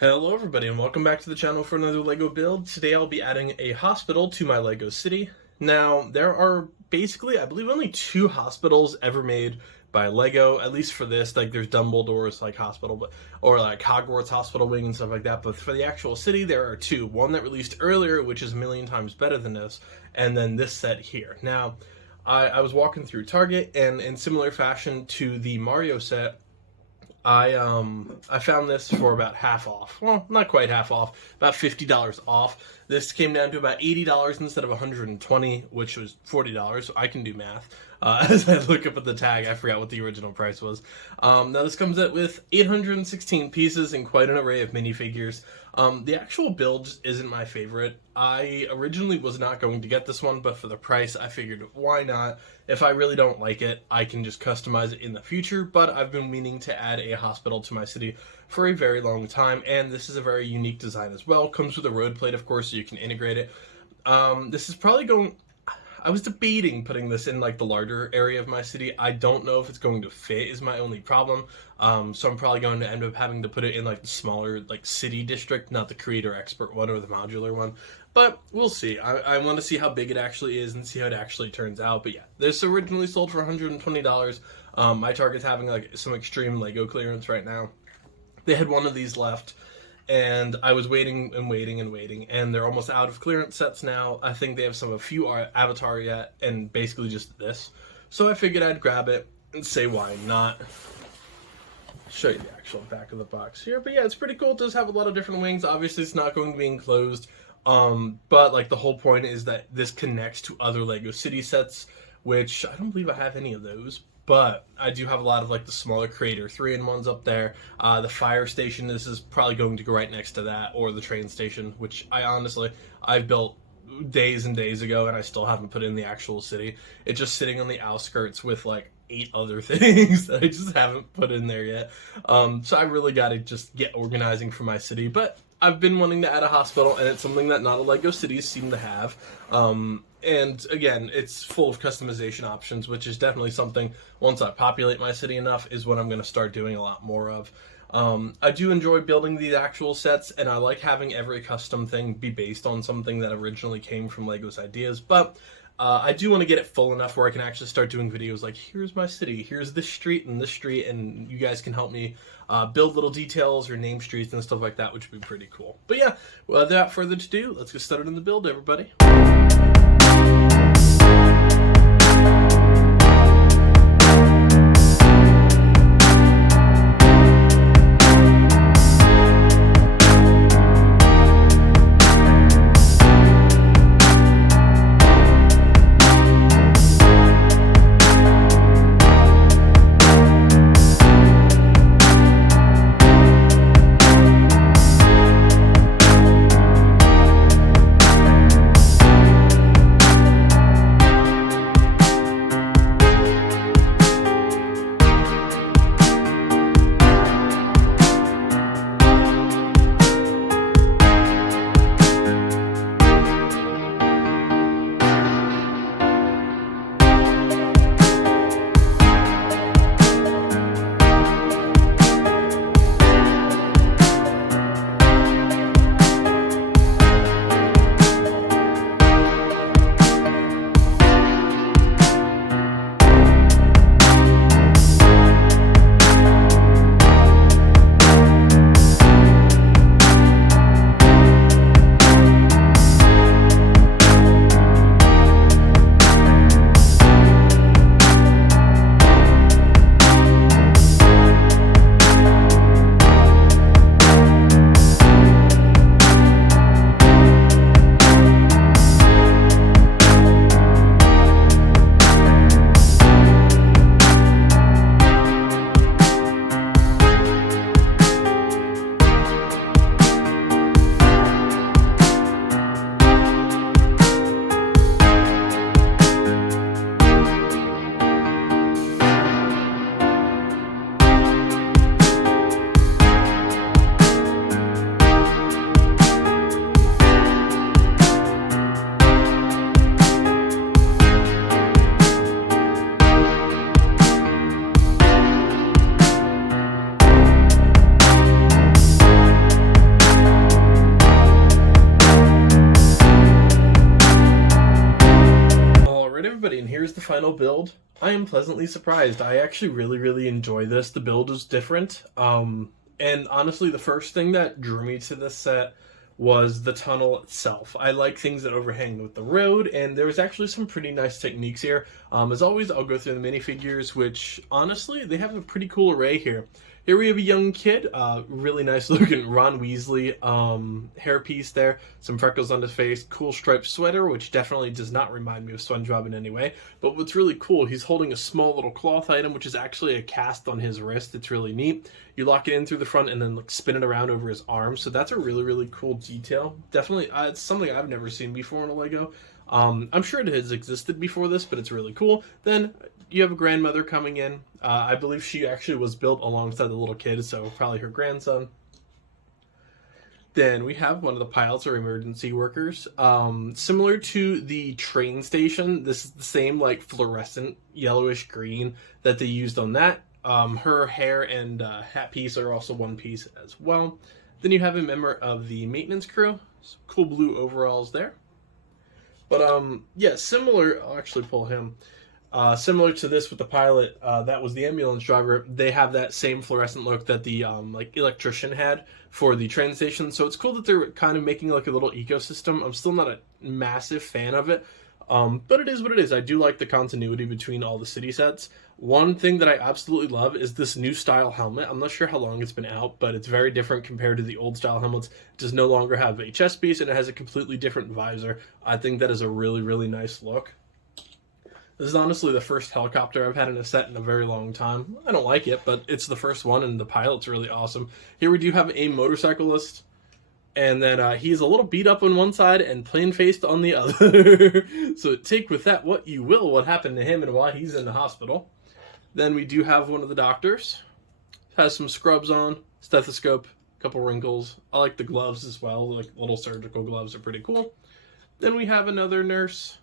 Hello everybody and welcome back to the channel for another LEGO build. Today I'll be adding a hospital to my LEGO city. Now there are basically, I believe, only 2 hospitals ever made by LEGO, at least for this. Like there's Dumbledore's like hospital, or like Hogwarts hospital wing and stuff like that. But for the actual city there are 2. One that released earlier, which is a million times better than this, and then this set here. Now I was walking through Target, and in similar fashion to the Mario set, I found this for about half off. Well, not quite half off, about $50 off. This came down to about $80 instead of $120, which was $40. So I can do math. As I look up at the tag, I forgot what the original price was. Now this comes out with 816 pieces and quite an array of minifigures. The actual build just isn't my favorite. I originally was not going to get this one, but for the price, I figured why not? If I really don't like it, I can just customize it in the future, but I've been meaning to add a hospital to my city for a very long time, and this is a very unique design as well. Comes with a road plate, of course, so you can integrate it. This is probably going... I was debating putting this in like the larger area of my city. I don't know if it's going to fit is my only problem. So I'm probably going to end up having to put it in like the smaller like city district, not the creator expert one or the modular one. But we'll see. I want to see how big it actually is and see how it actually turns out. But yeah, this originally sold for $120. My Target's having like some extreme LEGO clearance right now. They had one of these left, and I was waiting and waiting and waiting, and they're almost out of clearance sets now. I think they have a few Avatar yet, and basically just this. So I figured I'd grab it and say why not. Show you the actual back of the box here. But yeah, it's pretty cool. It does have a lot of different wings. Obviously, it's not going to be enclosed, but like the whole point is that this connects to other LEGO City sets, which I don't believe I have any of those. But I do have a lot of like the smaller Creator 3-in-1s up there. The fire station, this is probably going to go right next to that, or the train station, which I've built days and days ago, and I still haven't put in the actual city. It's just sitting on the outskirts with like 8 other things that I just haven't put in there yet. So I really got to just get organizing for my city. But I've been wanting to add a hospital, and it's something that not a LEGO cities seem to have. And again, it's full of customization options, which is definitely something, once I populate my city enough, is what I'm going to start doing a lot more of. I do enjoy building these actual sets, and I like having every custom thing be based on something that originally came from LEGO's ideas, but I do want to get it full enough where I can actually start doing videos like, here's my city, here's this street, and you guys can help me build little details or name streets and stuff like that, which would be pretty cool. But yeah, without further ado, let's get started in the build, everybody. here's the final build. I am pleasantly surprised. I actually really enjoy this. The build is different. And honestly, the first thing that drew me to this set was the tunnel itself. I like things that overhang with the road, and there was actually some pretty nice techniques here. As always, I'll go through the minifigures, which honestly, they have a pretty cool array here. Here we have a young kid, really nice looking Ron Weasley hairpiece there, some freckles on his face, cool striped sweater, which definitely does not remind me of SpongeBob in any way. But what's really cool, he's holding a small little cloth item, which is actually a cast on his wrist. It's really neat. You lock it in through the front and then like, spin it around over his arm. So that's a really cool detail. Definitely, it's something I've never seen before in a Lego. I'm sure it has existed before this, but it's really cool. Then you have a grandmother coming in. I believe she actually was built alongside the little kid, so probably her grandson. Then we have one of the pilots or emergency workers. Similar to the train station, this is the same like fluorescent yellowish green that they used on that. Her hair and hat piece are also one piece as well. Then you have a member of the maintenance crew. Some cool blue overalls there. But yeah, similar, I'll actually pull him. Similar to this with the pilot, that was the ambulance driver. They have that same fluorescent look that the like electrician had for the train station. So it's cool that they're kind of making like a little ecosystem. I'm still not a massive fan of it, but it is what it is. I do like the continuity between all the city sets. One thing that I absolutely love is this new style helmet. I'm not sure how long it's been out, but it's very different compared to the old style helmets. It does no longer have a chest piece, and it has a completely different visor. I think that is a really nice look. This is honestly the first helicopter I've had in a set in a very long time. I don't like it, but it's the first one, and the pilot's really awesome. Here we do have a motorcyclist, and then he's a little beat up on one side and plain-faced on the other. So take with that what you will, what happened to him and why he's in the hospital. Then we do have one of the doctors. Has some scrubs on, stethoscope, a couple wrinkles. I like the gloves as well, like little surgical gloves are pretty cool. Then we have another nurse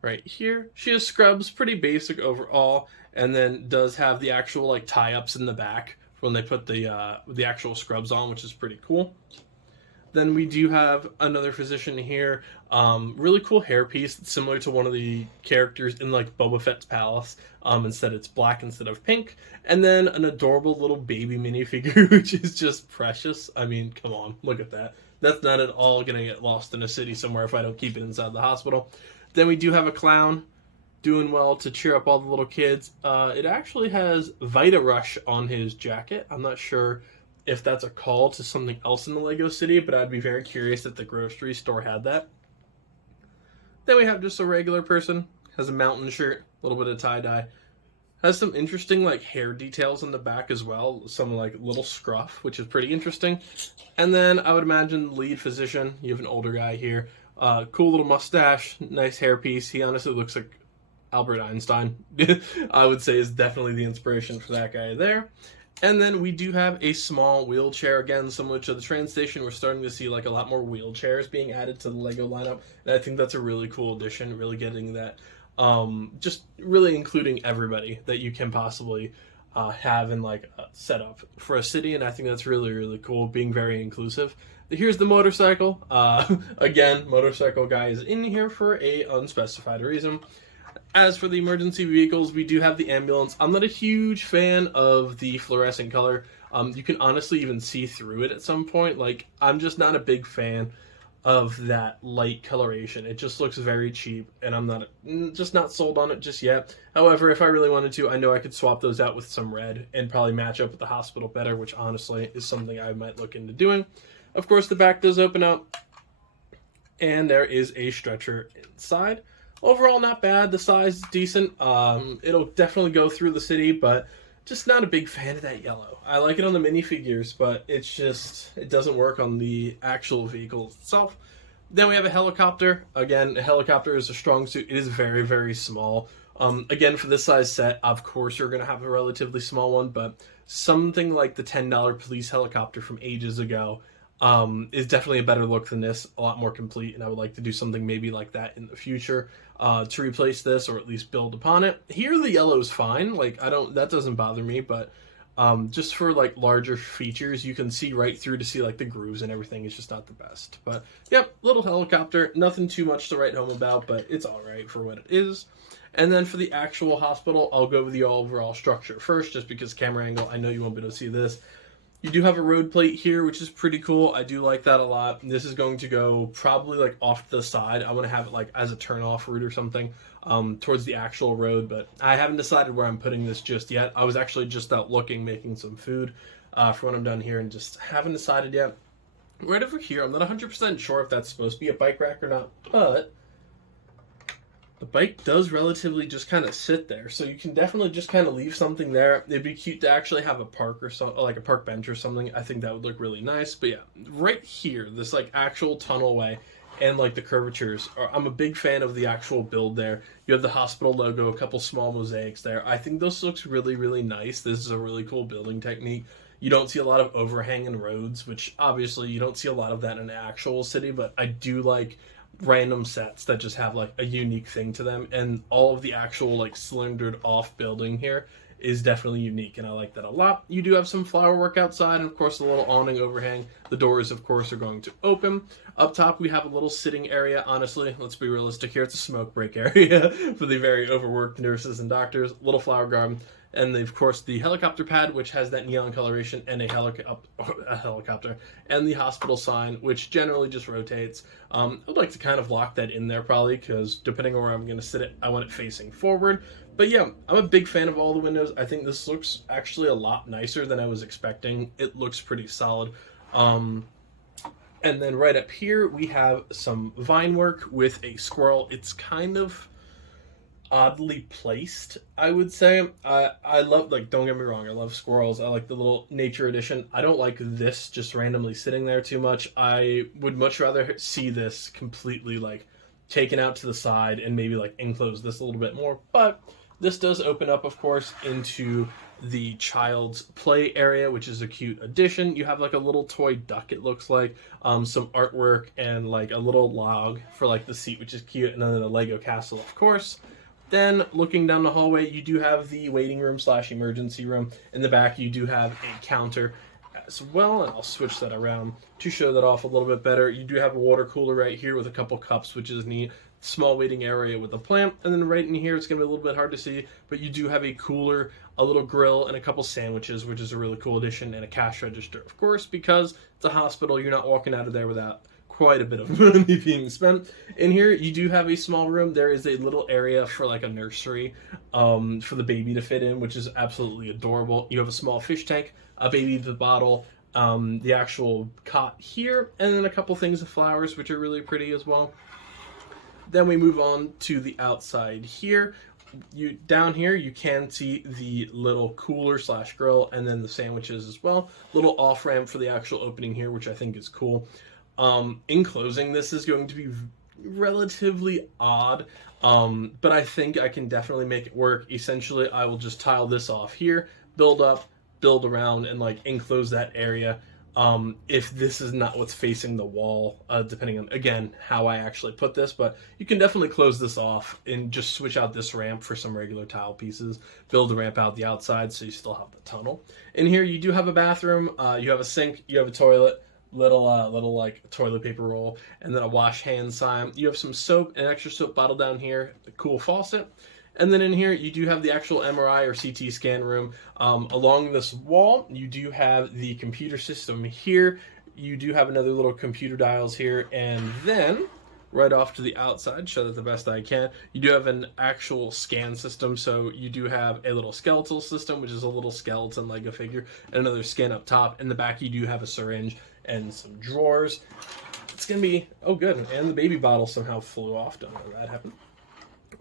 right here. She has scrubs, pretty basic overall, and then does have the actual like tie-ups in the back when they put the actual scrubs on, which is pretty cool. Then we do have another physician here. Really cool hairpiece. It's similar to one of the characters in like Boba Fett's palace. Instead it's black instead of pink. And then an adorable little baby minifigure, which is just precious. I mean, come on, look at that. That's not at all going to get lost in a city somewhere if I don't keep it inside the hospital. Then we do have a clown doing well to cheer up all the little kids. It actually has Vita Rush on his jacket. I'm not sure if that's a call to something else in the Lego City, but I'd be very curious if the grocery store had that. Then we have just a regular person, has a mountain shirt, a little bit of tie-dye. Has some interesting like hair details in the back as well, some like little scruff, which is pretty interesting. And then I would imagine lead physician, you have an older guy here. Cool little mustache, nice hairpiece. He honestly looks like Albert Einstein. I would say is definitely the inspiration for that guy there. And then we do have a small wheelchair, again, similar to the train station. We're starting to see like a lot more wheelchairs being added to the Lego lineup. And I think that's a really cool addition, really getting that, just really including everybody that you can possibly have in like a setup for a city. And I think that's really cool, being very inclusive. Here's the motorcycle. Again, motorcycle guy is in here for a unspecified reason. As for the emergency vehicles, we do have the ambulance. I'm not a huge fan of the fluorescent color. You can honestly even see through it at some point. Like, I'm just not a big fan of that light coloration. It just looks very cheap, and I'm just not sold on it just yet. However, if I really wanted to, I know I could swap those out with some red and probably match up with the hospital better, which honestly is something I might look into doing. Of course, the back does open up, and there is a stretcher inside. Overall, not bad. The size is decent. It'll definitely go through the city, but just not a big fan of that yellow. I like it on the minifigures, but it doesn't work on the actual vehicle itself. Then we have a helicopter. Again, a helicopter is a strong suit. It is very small. Again, for this size set, of course, you're going to have a relatively small one, but something like the $10 police helicopter from ages ago is definitely a better look than this, a lot more complete, and I would like to do something maybe like that in the future to replace this or at least build upon it. Here the yellow is fine, like that doesn't bother me, but Just for like larger features, you can see right through to see like the grooves and everything. It's just not the best. But yep, little helicopter, nothing too much to write home about, but it's all right for what it is. And then for the actual hospital, I'll go with the overall structure first, just because camera angle, I know you won't be able to see this. You do have a road plate here, which is pretty cool. I do like that a lot. This is going to go probably like off to the side. I want to have it like as a turn-off route or something towards the actual road, but I haven't decided where I'm putting this just yet. I was actually just out looking, making some food for when I'm done here, and just haven't decided yet. Right over here, I'm not 100% sure if that's supposed to be a bike rack or not, but the bike does relatively just kind of sit there, so you can definitely just kind of leave something there. It'd be cute to actually have a park or something, like a park bench or something. I think that would look really nice. But yeah, right here, this like actual tunnel way and like the curvatures, I'm a big fan of the actual build there. You have the hospital logo, a couple small mosaics there. I think this looks really, really nice. This is a really cool building technique. You don't see a lot of overhanging roads, which obviously you don't see a lot of that in an actual city, but I do like random sets that just have like a unique thing to them, and all of the actual like cylindered off building here is definitely unique, and I like that a lot. You do have some flower work outside, and of course the little awning overhang. The doors of course are going to open. Up top we have a little sitting area. Honestly, let's be realistic here, it's a smoke break area for the very overworked nurses and doctors. Little flower garden. And then, of course, the helicopter pad, which has that neon coloration, and a helicopter, and the hospital sign, which generally just rotates. I'd like to kind of lock that in there, probably, because depending on where I'm going to sit it, I want it facing forward. But yeah, I'm a big fan of all the windows. I think this looks actually a lot nicer than I was expecting. It looks pretty solid. And then right up here, we have some vine work with a squirrel. It's kind of oddly placed, I would say. I love, like, don't get me wrong, I love squirrels. I like the little nature edition. I don't like this just randomly sitting there too much. I would much rather see this completely like taken out to the side and maybe like enclose this a little bit more. But this does open up, of course, into the child's play area, which is a cute addition. You have like a little toy duck, it looks like, some artwork, and like a little log for like the seat, which is cute, and then a Lego castle, of course. Then, looking down the hallway, you do have the waiting room / emergency room. In the back, you do have a counter as well, and I'll switch that around to show that off a little bit better. You do have a water cooler right here with a couple cups, which is neat. Small waiting area with a plant, and then right in here, it's going to be a little bit hard to see, but you do have a cooler, a little grill, and a couple sandwiches, which is a really cool addition, and a cash register, of course, because it's a hospital. You're not walking out of there without quite a bit of money being spent. In here, you do have a small room. There is a little area for like a nursery for the baby to fit in, which is absolutely adorable. You have a small fish tank, a baby bottle, the actual cot here, and then a couple things of flowers, which are really pretty as well. Then we move on to the outside here. Down here, you can see the little cooler / grill, and then the sandwiches as well. Little off ramp for the actual opening here, which I think is cool. In closing, this is going to be relatively odd, but I think I can definitely make it work. Essentially, I will just tile this off here, build up, build around, and like enclose that area. If this is not what's facing the wall, depending on, again, how I actually put this, but you can definitely close this off and just switch out this ramp for some regular tile pieces, build the ramp out the outside so you still have the tunnel. In here, you do have a bathroom, you have a sink, you have a toilet, little like toilet paper roll, and then a wash hand sign. You have some soap, an extra soap bottle down here, a cool faucet. And then in here, you do have the actual MRI or CT scan room. Along this wall, you do have the computer system here. You do have another little computer dials here. And then, right off to the outside, show that the best I can, you do have an actual scan system. So you do have a little skeletal system, which is a little skeleton Lego figure, and another scan up top. In the back, you do have a syringe and some drawers. It's going to be, oh good, and the baby bottle somehow flew off. Don't know that happened.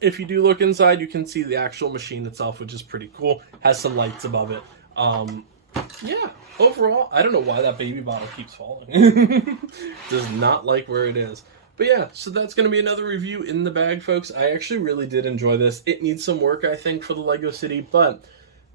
If you do look inside, you can see the actual machine itself, which is pretty cool. Has some lights above it. Yeah, overall, I don't know why that baby bottle keeps falling. Does not like where it is. But yeah, so that's going to be another review in the bag, folks. I actually really did enjoy this. It needs some work, I think, for the Lego City, but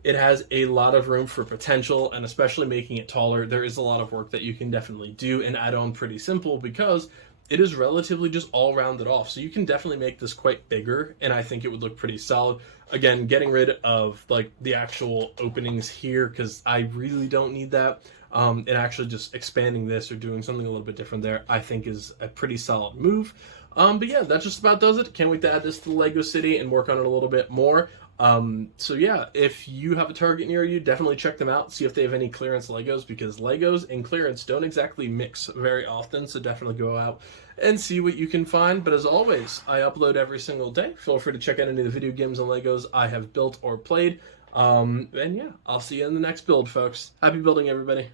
it has a lot of room for potential, and especially making it taller, there is a lot of work that you can definitely do and add on pretty simple, because it is relatively just all rounded off. So you can definitely make this quite bigger, and I think it would look pretty solid. Again, getting rid of like the actual openings here, because I really don't need that. And actually just expanding this or doing something a little bit different there, I think is a pretty solid move. But yeah, that just about does it. Can't wait to add this to the Lego City and work on it a little bit more. So yeah, if you have a Target near you, definitely check them out, see if they have any clearance Legos, because Legos and clearance don't exactly mix very often, so definitely go out and see what you can find. But as always, I upload every single day. Feel free to check out any of the video games and Legos I have built or played. And yeah, I'll see you in the next build, folks. Happy building, everybody.